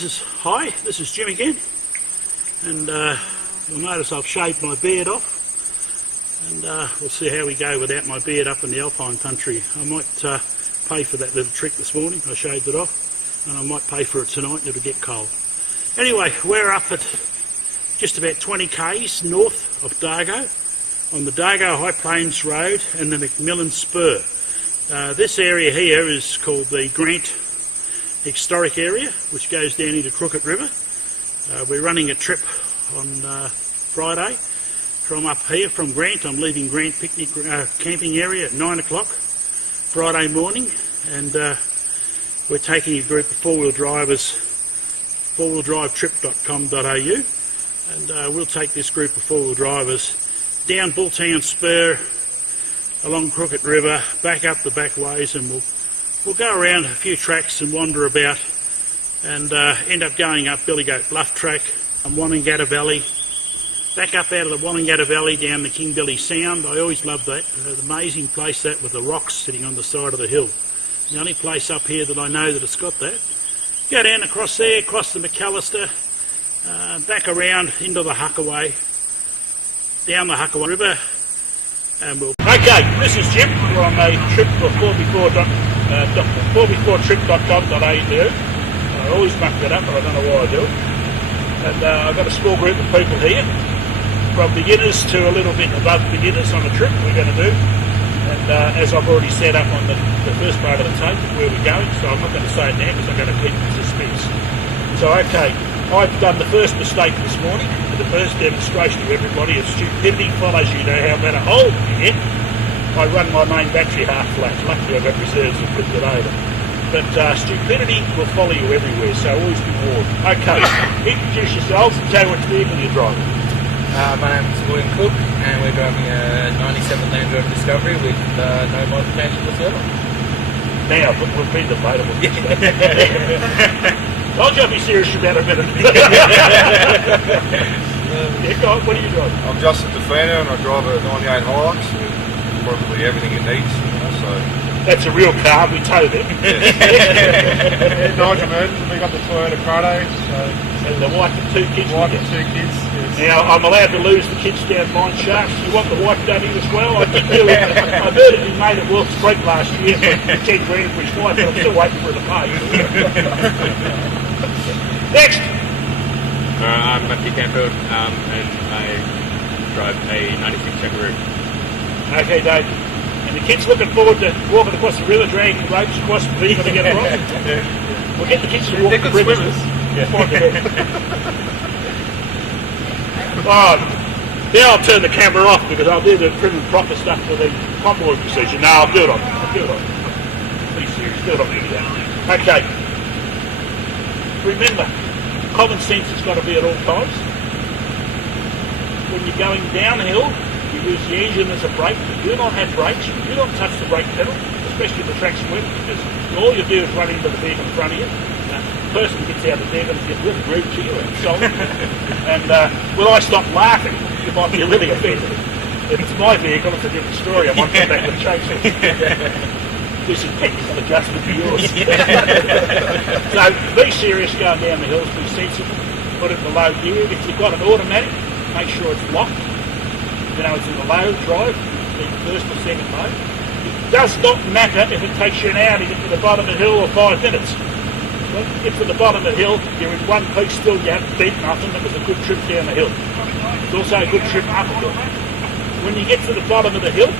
Hi, this is Jim again, and you'll notice I've shaved my beard off, and we'll see how we go without my beard up in the alpine country. I might pay for that little trick this morning. I shaved it off, and I might pay for it tonight. It'll get cold. Anyway, we're up at just about 20 k's north of Dargo, on the Dargo High Plains Road and the McMillan Spur. This area here is called the Grant Historic Area, which goes down into Crooked River. We're running a trip on Friday from up here, from Grant. I'm leaving Grant picnic camping area at 9 o'clock Friday morning, and we're taking a group of four-wheel drivers, 4wdtrip.com.au, and we'll take this group of four-wheel drivers down Bulltown Spur, along Crooked River, back up the back ways, and we'll go around a few tracks and wander about, and end up going up Billy Goat Bluff track and Wonnangatta Valley, back up out of the Wonnangatta Valley down the King Billy Sound. I always loved that. An amazing place, that, with the rocks sitting on the side of the hill. The only place up here that I know that it's got that. Go down across there, across the McAllister, back around into the Huckaway, down the Huckaway River, and we'll... Okay, this is Jim. We're on a trip for 4wdtrip.com.au. I always muck that up, but I don't know why I do it. And I've got a small group of people here, from beginners to a little bit above beginners on the trip we're going to do. And as I've already set up on the first part of the tape, where we're going, so I'm not going to say it now because I'm going to keep it in suspense. So, okay, I've done the first mistake this morning, the first demonstration to everybody of stupidity follows you no matter how old you get. I run my main battery half flat. Luckily I've got reserves and flipped it over. But stupidity will follow you everywhere, so always be warned. Okay, introduce yourselves and tell which vehicle you're driving. My name is William Cook, and we're driving a 97 Land Rover Discovery with no modification whatsoever. Now, but we've been debatable. Told you I'd be serious about it a minute. What are you driving? I'm Justin Defender, and I drive a 98 Hilux with probably everything it needs. So that's a real car. We tow them. Nigel Merton, we got the Toyota Prado. And the wife and two kids. Wife and two kids. Yes. Now I'm allowed to lose the kids down mine shafts. You want the wife done in as well? I heard that he made it World Street last year for 10 grand for his wife, but I'm still waiting for her to pay. Next. I'm Matthew Canfield, and I drive a 96 Chevrolet. Okay, Dave. And the kids looking forward to walking across the river, dragging ropes across the river to get across. We'll get the kids to walk the river. Yeah. Oh, now I'll turn the camera off because I'll do the prim and proper stuff for the convoy procedure. No, I'll do it on. Be serious, do it on video. Okay. Remember, common sense has got to be at all times. When you're going downhill, you use the engine as a brake. You do not have brakes. You do not touch the brake pedal, especially if the track's wet, because all you do is run into the vehicle in front of you. The person gets out of the vehicle and gets really rude to you and so on. And when I stop laughing, you might be really offended. If it's my vehicle, it's a different story. I might come back with a chaser. Do some technical adjustment to yours. So be serious going down the hills, be sensible, put it in the low gear. If you've got an automatic, make sure it's locked. You know, it's in the low drive, the first or second mode. It does not matter if it takes you an hour to get to the bottom of the hill or 5 minutes. When you get to the bottom of the hill, you're in one piece still, you haven't beat nothing. It was a good trip down the hill. It's also a good trip up the hill. When you get to the bottom of the hill,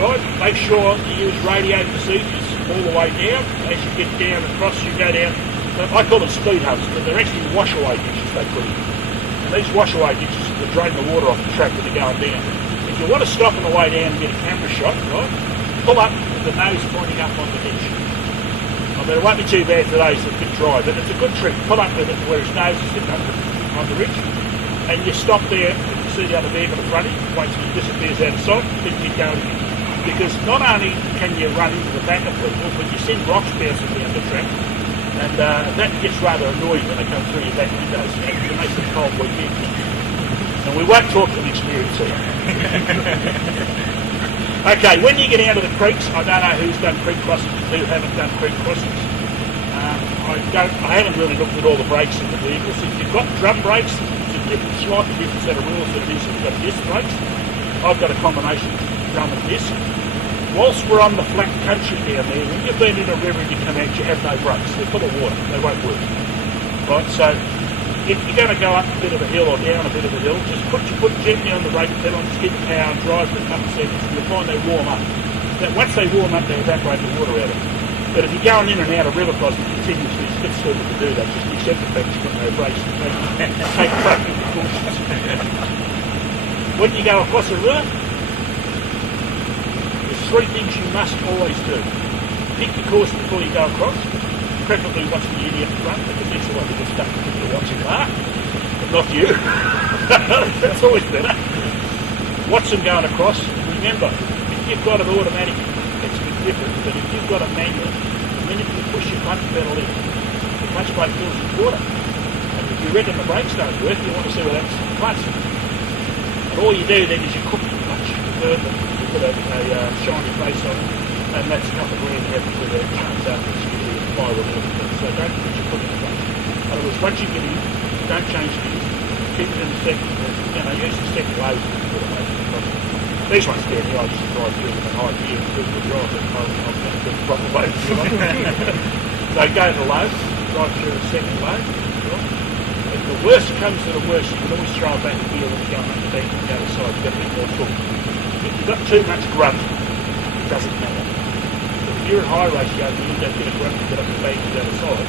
right, make sure you use radio procedures all the way down. As you get down across, you go down. I call them speed humps, but they're actually washaway ditches they put in. And these washaway ditches will drain the water off the track when they're going down. If you want to stop on the way down and get a camera shot, right, pull up with the nose pointing up on the ditch. I mean, it won't be too bad today, it's a bit dry, but it's a good trick. Pull up with it where his nose is sitting on the ridge, and you stop there, you see the other vehicle in front of you, wait till he disappears out of sight, then keep going again. Because not only can you run into the back of people, but you send rocks bouncing down the track, and that gets rather annoying when they come through your back windows, and it makes it cold weekend. And we won't talk from experience here. Okay, when you get out of the creeks, I don't know who's done creek crossings and who haven't done creek crossings. I I haven't really looked at all the brakes in the vehicles. If you've got drum brakes, it's a slightly different set of rules than it is if you've got disc brakes. I've got a combination of drum and disc. Whilst we're on the flat country down there, when you've been in a river and you come out, you have no brakes. They're full of water. They won't work. Right, so if you're going to go up a bit of a hill or down a bit of a hill, just put your foot gently on the brake pedal and just hit the power and drive for a couple of seconds. You'll find they warm up. Once they warm up, they evaporate the water out of it. But if you're going in and out of river crossing continuously, it's a bit stupid to do that. Just accept the fact you've got no brakes and take practical precautions. When you go across a river, there's three things you must always do. Pick your course before you go across, preferably watch the idiot at the front, because he's the one that gets stuck if you're watching that, but not you. That's always better. Watch them going across. Remember, if you've got an automatic, it's a bit different, but if you've got a manual, the minute you push your clutch pedal in, the clutch brake fills with water. And if you reckon the brakes don't work, you want to see where that's clutch. And all you do then is you cook the clutch further. You put a shiny face on it, and that's a couple of grand heavy with it comes up and security and fire with everything. So don't put your foot in the clutch. In other words, once you get in, don't change gears. Keep it in the second. Use the second load for the automation. These ones down here, I just drive through them in high gear and do the drive, but I'll get the proper load. So go to low, drive through the second load. If the worst comes to the worst, you can always throw back a gear when you're going up the bank on the other side, you get a bit more torque. If you've got too much grunt, it doesn't matter. But if you're at high ratio and you don't get a grunt to get up the bank on the other side,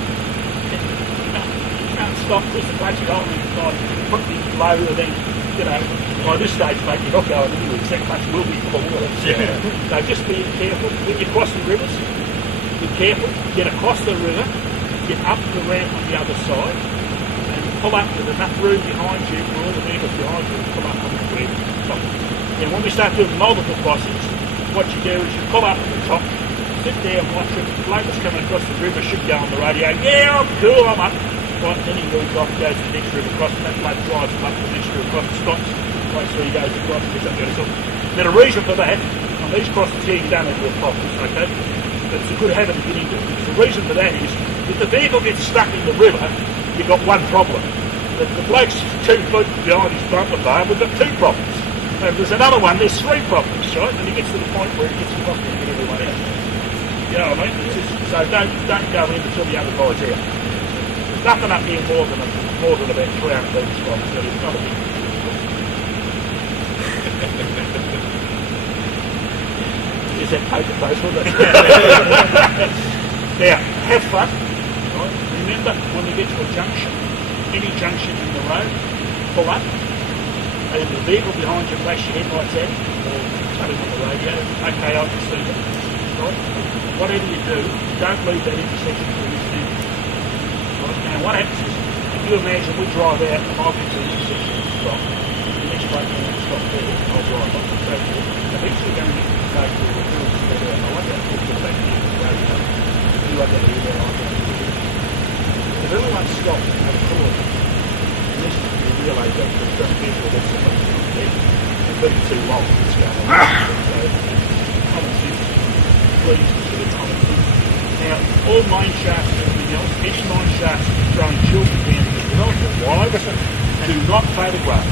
you can't stop, push the clutch, you hold it inside, put the low, and then, by this stage, mate, you're not going anywhere, because that clutch will be full of water. Yeah. So just be careful. When you're crossing rivers, be careful, get across the river, get up the ramp on the other side, and pull up with enough room behind you for all the vehicles behind you to pull up on the ramp. And when we start doing multiple crossings, what you do is you pull up at the top, sit there and watch it. The bloke that's coming across the river should go on the radio, yeah, I'm cool, I'm up. Right, then he moves off, goes to the next river across, and that bloke drives him up to the next river across, stops, waits till he goes across, and gets up the other side. Now the reason for that, on these crossings here, you don't have real problems, okay? But it's a good habit to get into. Because the reason for that is, if the vehicle gets stuck in the river, you've got one problem. If the bloke's 2 foot behind his bumper bar, we've got 2 problems. And if there's another one, there's 3 problems, right? And he gets to the point where he gets across and get everyone out. You know what I mean? So don't go in until the other guy's out. Nothing up here more than about 300 metres from, so it's not a big Is that poker face, wasn't it? Now, have fun. Right? Remember, when we get to a junction, any junction in the road, pull up, and if the vehicle behind you flash your headlights at it, or tell him on the radio, okay, I can see them. Right? Whatever you do, don't leave that intersection for this thing. Now what happens is, if you imagine we drive out and I'll get to the intersection and stop, the next break and stop there, I'll drive off and so forth. Eventually going to get to the stage where we're doing this better, and I want that to put back in the road, you want that to hear that, I want that to hear. If everyone stopped and had a call, unless you realise that there's some people that's supposed to be there, it's been too long, it's going on. So, common sense, please consider common sense. Now, all mine shafts and everything else, any mine shafts throwing children down to the development wives, do not photograph.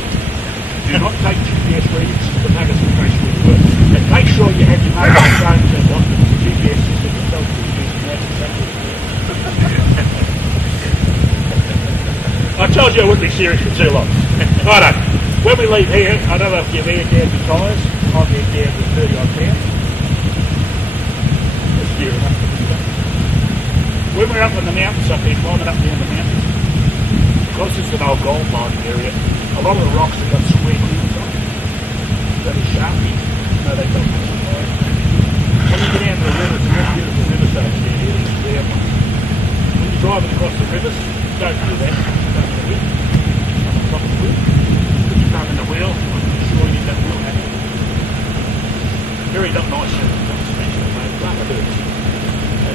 Do not take GPS readings to the nuggets in case you work. And make sure you have your mobile phone turned on because the GPS system will tell you you're using that exactly. I told you I wouldn't be serious for too long. Righto, when we leave here, I don't know if you've aired down your tyres. I've aired down to 30 odd pounds. That's dear enough. When we're up in the mountains up here, climbing up down the mountains, because it's an old gold mining area, a lot of the rocks have got square corners on them. That is sharpie. No, they don't. When you get down to the rivers, it's a beautiful river stage down here. When you're driving across the rivers, don't do that. Don't do it. Come on top of the wheel. Put your thumb in the wheel. I'm sure you don't wheel happen. Very not nice. Especially, mate. Rubber birds.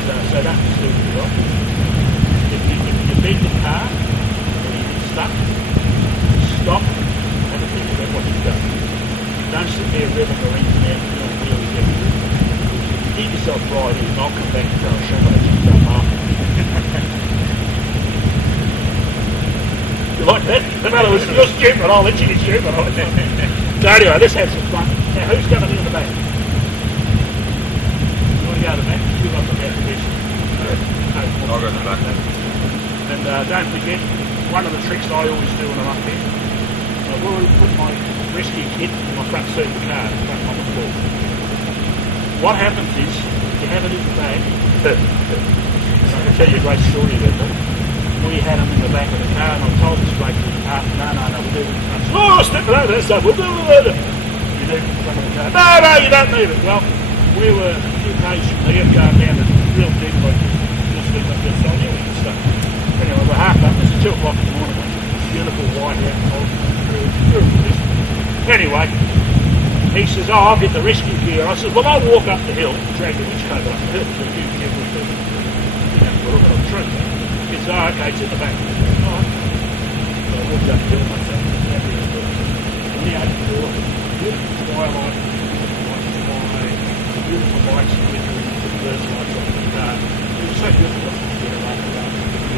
So that's stupid, right? If you beat the car, or you get stuck, stop, have a think about what you've done. Don't sit there revving or anything out and not really get it. If you keep yourself right in, I'll come back and throw a shot at you and go, like that. The fellow was, you're stupid, I'll let you get stupid. So anyway, let's have some fun. Now, who's coming in the back? You want to go to the back? You've got the back position. I'll go to the back. And don't forget, one of the tricks I always do when I'm up there, I've already put my rescue kit in my front seat of the car, front on the floor. What happens is, you have it in the bag. I can tell you a great story about that. We had them in the back of the car, and I told this bloke to the car, no, we'll do it in front. Oh, step it over that stuff, we'll do it. You do it in front of the car. No, you don't need it. Well, we were a few days from here, going down this real deep, like just sleep up this on you and stuff. Anyway, we're half up, it's 2 o'clock in the morning, it's beautiful white out, beautiful. Anyway, he says, oh, I'll get the rescue gear. I said, well, I'll walk up the hill, drag the winch cover up the hill, so you can get the thing. We're looking at the tree. He says, oh, okay, it's in the back. All right. So I walked up the hill myself. And we opened the door, beautiful twilight, beautiful lights, the birds lights on the car. It was so beautiful to get around the car.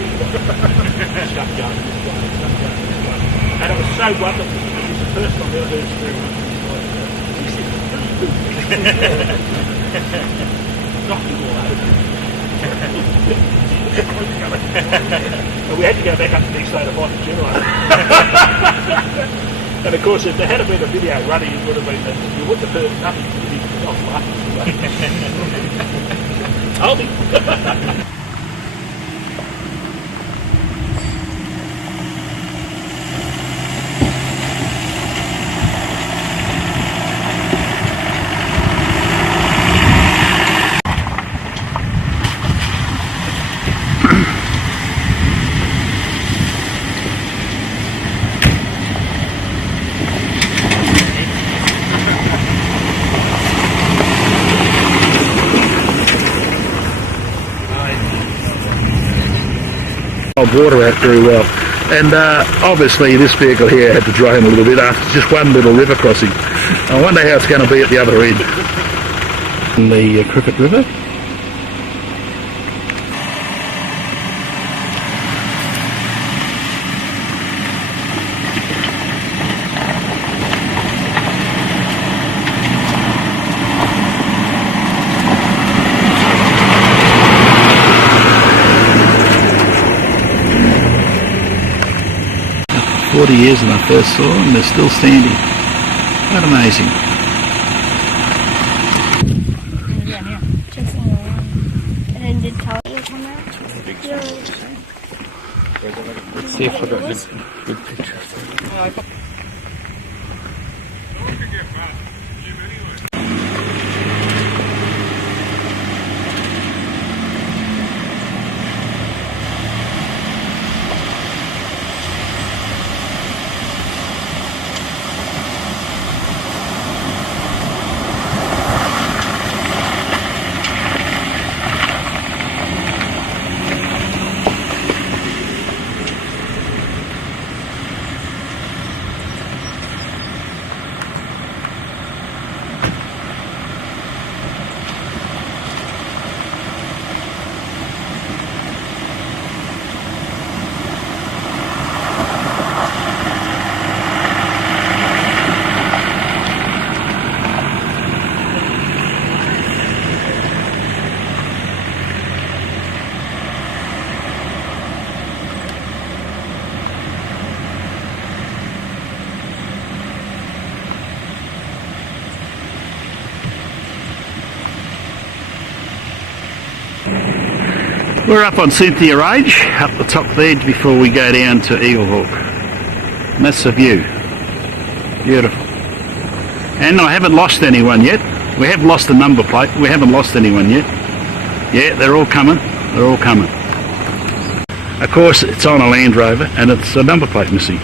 Stuff going this way, stuff going this way. And it was so wonderful because it was the first time I ever heard it scream like knocking all over. And we had to go back up the next day to fight the generator. And of course, if there had been a video running, it would have been that you wouldn't have heard nothing. You'd be off laughing. Hold me. Water out very well, and obviously this vehicle here had to drain a little bit after just one little river crossing. I wonder how it's going to be at the other end. In the Cricket River. 40 years when I first saw them, they're still standing. Quite amazing. And then did tell you come out? Let's see if I got this good picture. We're up on Cynthia Range, up the top there before we go down to Eaglehawk. And that's the view. Beautiful. And I haven't lost anyone yet. We have lost a number plate. We haven't lost anyone yet. Yeah, they're all coming. They're all coming. Of course, it's on a Land Rover and it's a number plate missing.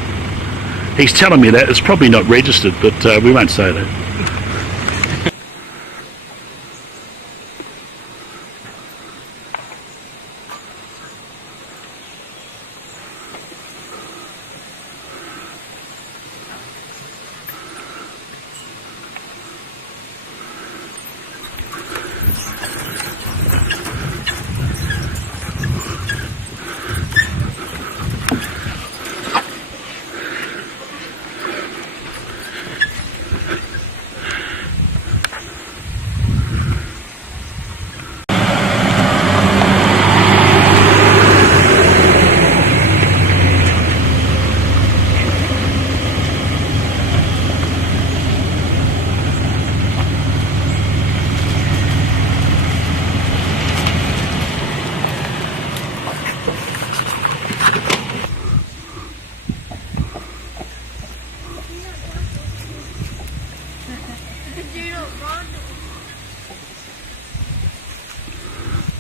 He's telling me that. It's probably not registered, but we won't say that.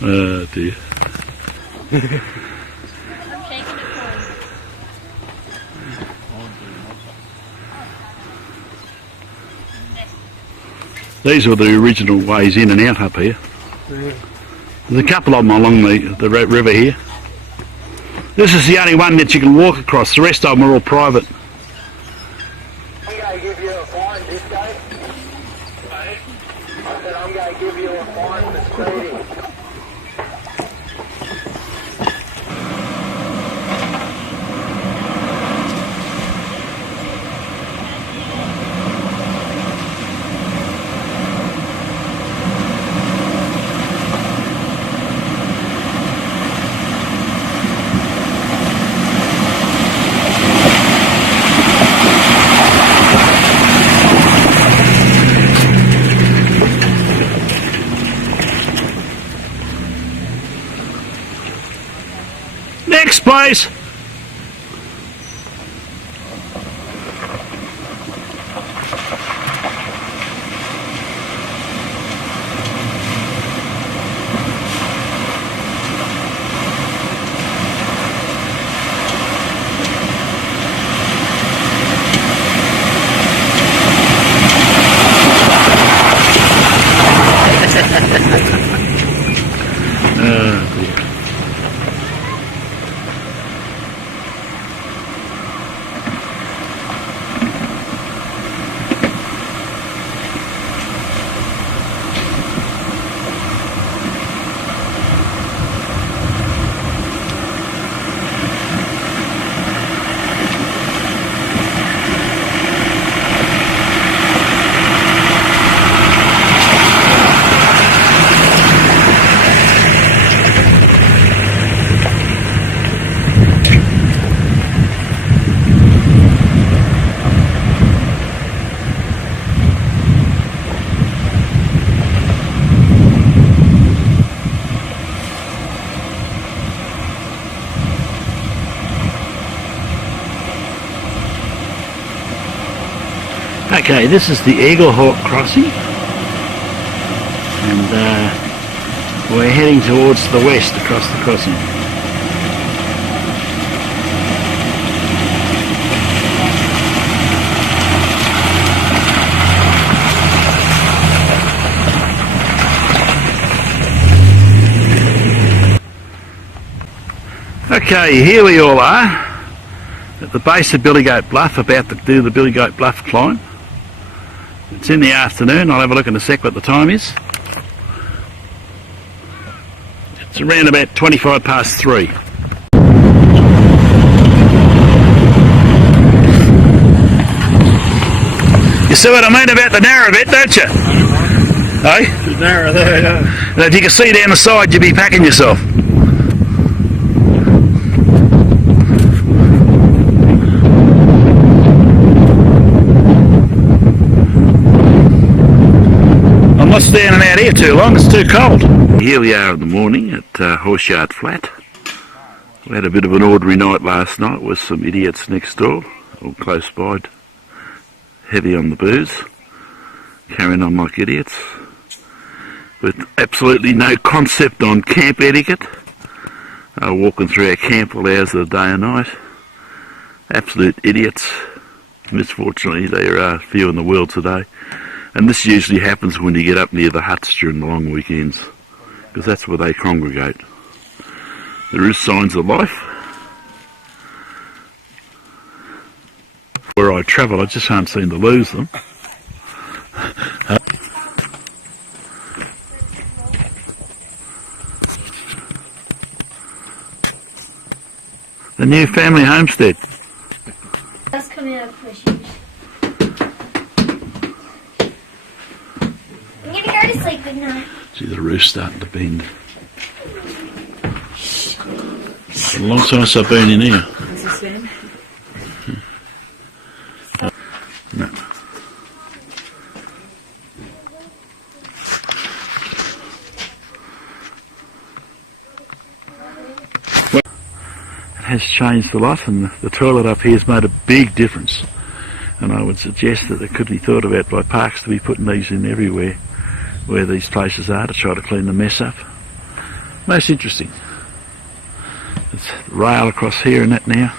Oh dear. I'm shaking it for him. These were the original ways in and out up here. There's a couple of them along the river here. This is the only one that you can walk across. The rest of them are all private. I'm going to give you a fine this day. I said I'm going to give you a fine for speeding. Next place. Okay, this is the Eagle Hawk crossing, and we're heading towards the west across the crossing. Okay, here we all are at the base of Billy Goat Bluff, about to do the Billy Goat Bluff climb. It's in the afternoon. I'll have a look in a sec what the time is. It's around about 25 past 3. You see what I mean about the narrow bit, don't you? Hey? It's narrow there, yeah. Now, if you can see down the side, you'll be packing yourself. I'm not standing out here too long, it's too cold. Here we are in the morning at Horseyard Flat. We had a bit of an ordinary night last night with some idiots next door, or close by, heavy on the booze, carrying on like idiots, with absolutely no concept on camp etiquette, walking through our camp all hours of the day and night. Absolute idiots. Misfortunately, there are few in the world today. And this usually happens when you get up near the huts during the long weekends, because that's where they congregate. There is signs of life. Where I travel, I just can't seem to lose them. The new family homestead. That's coming out of my shoes. I'm gonna go to sleep good night. See the roof's starting to bend. A long time since I've been in here. No. It has changed a lot, and the toilet up here has made a big difference. And I would suggest that it could be thought about by parks to be putting these in everywhere where these places are, to try to clean the mess up. Most interesting. There's rail across here and that now.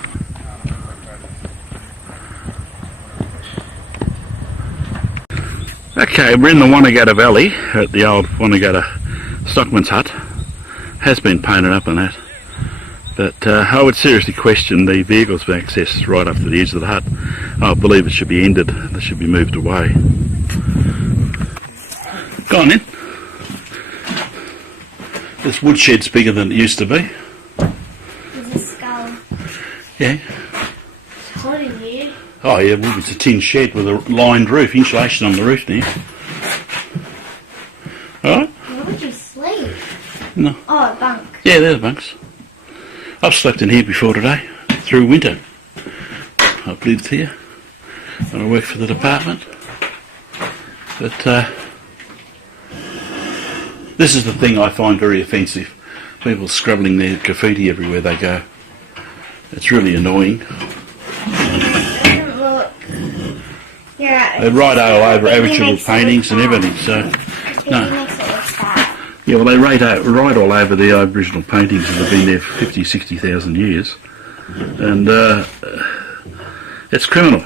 Okay, we're in the Wanagata Valley at the old Wanagata Stockman's hut. Has been painted up and that. But I would seriously question the vehicles access right up to the edge of the hut. I believe it should be ended. They should be moved away. Go on then. This woodshed's bigger than it used to be. There's a skull. Yeah. It's hot in here. Oh yeah, well, it's a tin shed with a lined roof, insulation on the roof now. Alright? Where would you sleep? No. Oh, a bunk. Yeah, there's bunks. I've slept in here before today, through winter. I've lived here when I worked for the department. But this is the thing I find very offensive. People scribbling their graffiti everywhere they go. It's really annoying. Look. Yeah. They write all over Aboriginal paintings and everything, so... No. Makes it look bad. Yeah, well, they write all over the Aboriginal paintings that have been there for 50, 60,000 years. And it's criminal.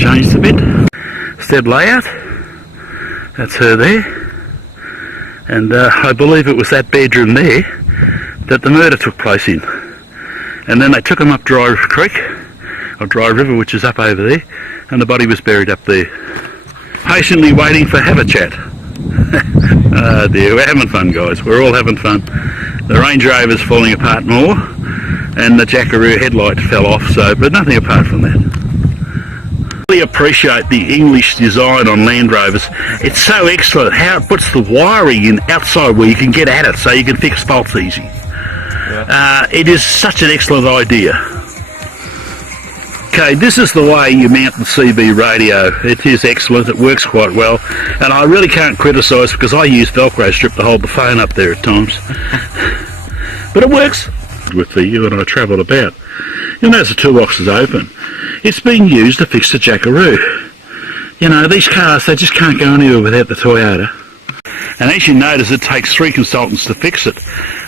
Changed a bit. Step layout. That's her there. And I believe it was that bedroom there that the murder took place in. And then they took him up Dry Creek, or Dry River, which is up over there, and the body was buried up there. Patiently waiting for have a chat. Oh dear, we're having fun, guys. We're all having fun. The Range Rover's falling apart more, and the Jackaroo headlight fell off, but nothing apart from that. I really appreciate the English design on Land Rovers. It's so excellent how it puts the wiring in outside where you can get at it so you can fix faults easy. Yeah. It is such an excellent idea. Okay, this is the way you mount the CB radio. It is excellent, it works quite well, and I really can't criticise because I use Velcro strip to hold the phone up there at times. But it works. With you and I travelled about. You'll notice the toolbox is open. It's being used to fix the Jackaroo. You know, these cars, they just can't go anywhere without the Toyota. And as you notice, it takes 3 consultants to fix it.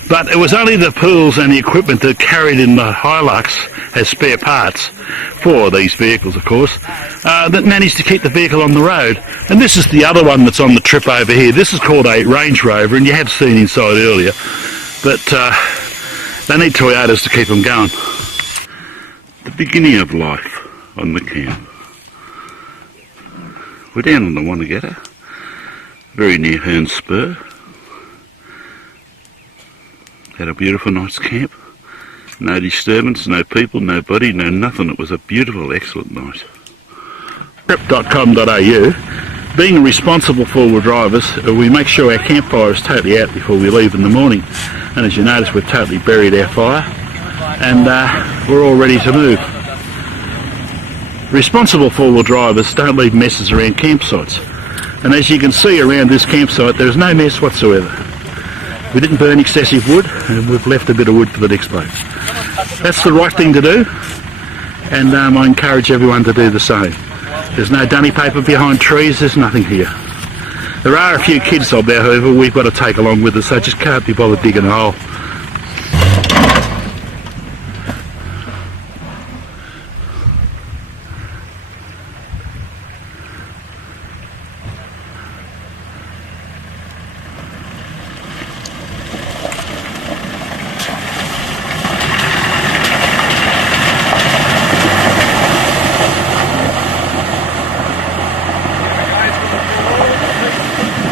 But it was only the pools and the equipment that carried in the Hilux as spare parts for these vehicles, of course, that managed to keep the vehicle on the road. And this is the other one that's on the trip over here. This is called a Range Rover, and you have seen inside earlier. But they need Toyotas to keep them going. The beginning of life on the camp. We're down on the Wanagata, very near Hearn Spur. Had a beautiful night's camp. No disturbance, no people, nobody, no nothing. It was a beautiful, excellent night. Trip.com.au. Being responsible 4-wheel drivers, we make sure our campfire is totally out before we leave in the morning. And as you notice, we've totally buried our fire and we're all ready to move. Responsible 4-wheel drivers don't leave messes around campsites. And as you can see around this campsite, there's no mess whatsoever. We didn't burn excessive wood, and we've left a bit of wood for the next bloke. That's the right thing to do, and I encourage everyone to do the same. There's no dunny paper behind trees, there's nothing here. There are a few kids up there, however, we've got to take along with us, so just can't be bothered digging a hole.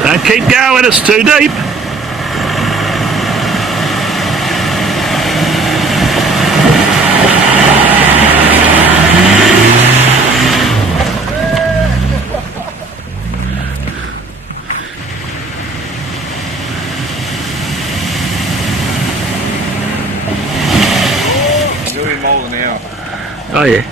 Don't keep going, it's too deep. Doing more now. Oh yeah.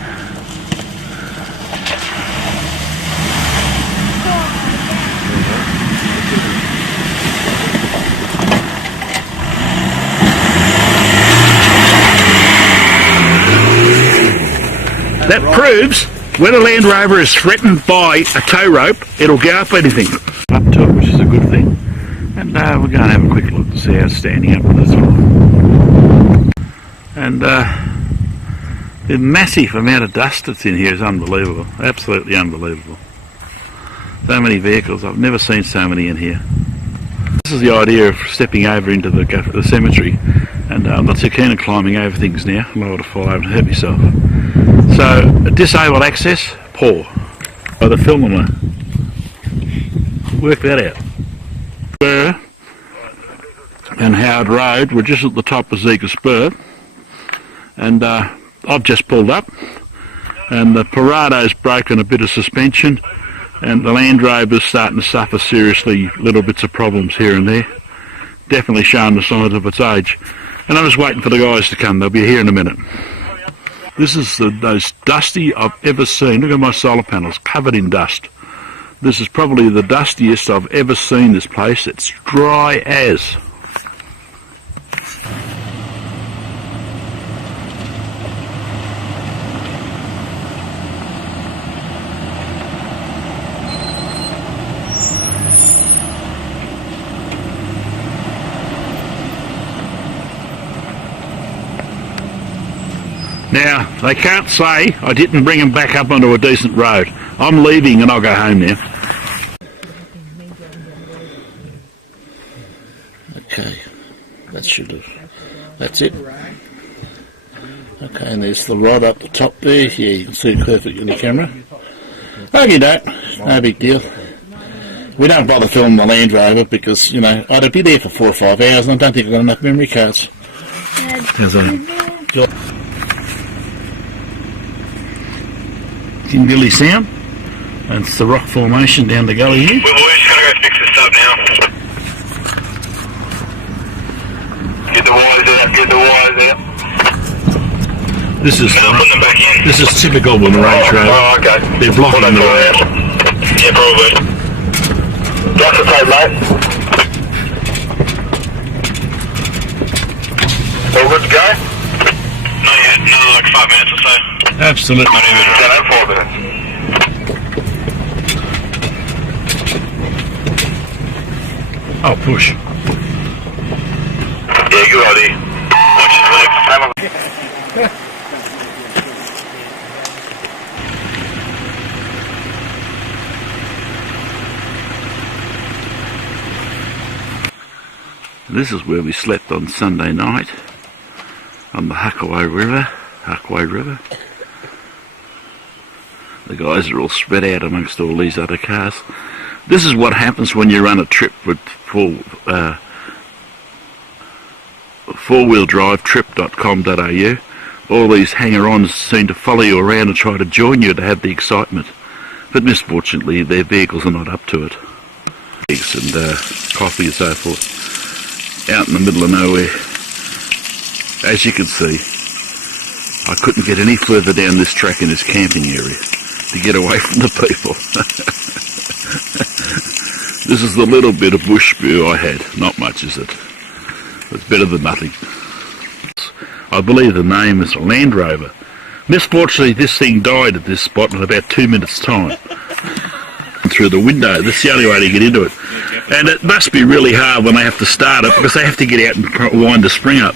That proves When a Land Rover is threatened by a tow rope, it'll go up anything. Up to it, which is a good thing. And we're going to have a quick look to see how it's standing up to this one. And the massive amount of dust that's in here is unbelievable. Absolutely unbelievable. So many vehicles. I've never seen so many in here. This is the idea of stepping over into the cemetery. And I'm not too keen on climbing over things now. I'm liable to fall over and hurt myself. So, disabled access, poor. By the filmer. Work that out. Spur and Howard Road, we're just at the top of Zika Spur. And I've just pulled up. And the Parado's broken a bit of suspension. And the Land Rover's starting to suffer seriously, little bits of problems here and there. Definitely showing the signs of its age. And I'm just waiting for the guys to come. They'll be here in a minute. This is the most dusty I've ever seen. Look at my solar panels, covered in dust. This is probably the dustiest I've ever seen this place. It's dry as. Now, they can't say I didn't bring them back up onto a decent road. I'm leaving and I'll go home now. Okay, that's it. Okay, and there's the rod up the top there. Yeah, you can see it perfectly in the camera. Okay, no big deal. We don't bother filming the Land Rover because, you know, I'd be there for 4 or 5 hours and I don't think I've got enough memory cards. In Billy Sound, and it's the rock formation down the gully here. We're just going to go fix this up now. Get the wires out, This is Now put them back in. this is typical of a Range Rover. Oh, okay. They're blocking the road. Yeah, probably. Block the tape, mate. All good to go? Not yet, another like 5 minutes or so. Absolutely. Not even 4 minutes. Oh, push. Yeah, good idea. Watch his legs. This is where we slept on Sunday night on the Huckaway River. The guys are all spread out amongst all these other cars. This is what happens when you run a trip with 4wdtrip.com.au. All these hanger-ons seem to follow you around and try to join you to have the excitement. But misfortunately, their vehicles are not up to it. Eggs and coffee and so forth. Out in the middle of nowhere. As you can see, I couldn't get any further down this track in this camping area to get away from the people. This is the little bit of bush view I had. Not much, is it? It's better than nothing. I believe the name is a Land Rover. Misfortunately, this thing died at this spot in about 2 minutes' time. Through the window. That's the only way to get into it. And it must be really hard when they have to start it because they have to get out and wind the spring up.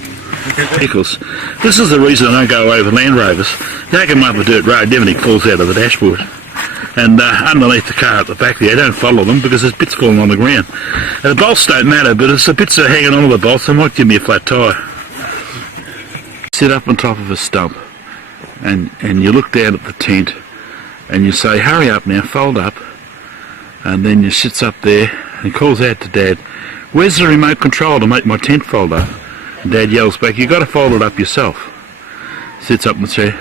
Vehicles. This is the reason I don't go over Land Rovers. Take them up a dirt road, everything falls out of the dashboard. And underneath the car at the back there, don't follow them because there's bits falling on the ground. And the bolts don't matter, but it's the bits that are hanging onto the bolts that might give me a flat tyre. Sit up on top of a stump and you look down at the tent and you say, hurry up now, fold up. And then you sits up there and calls out to Dad, where's the remote control to make my tent fold up? And Dad yells back, you've got to fold it up yourself. Sits up in the chair.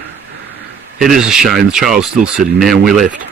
It is a shame, the child's still sitting there and we left.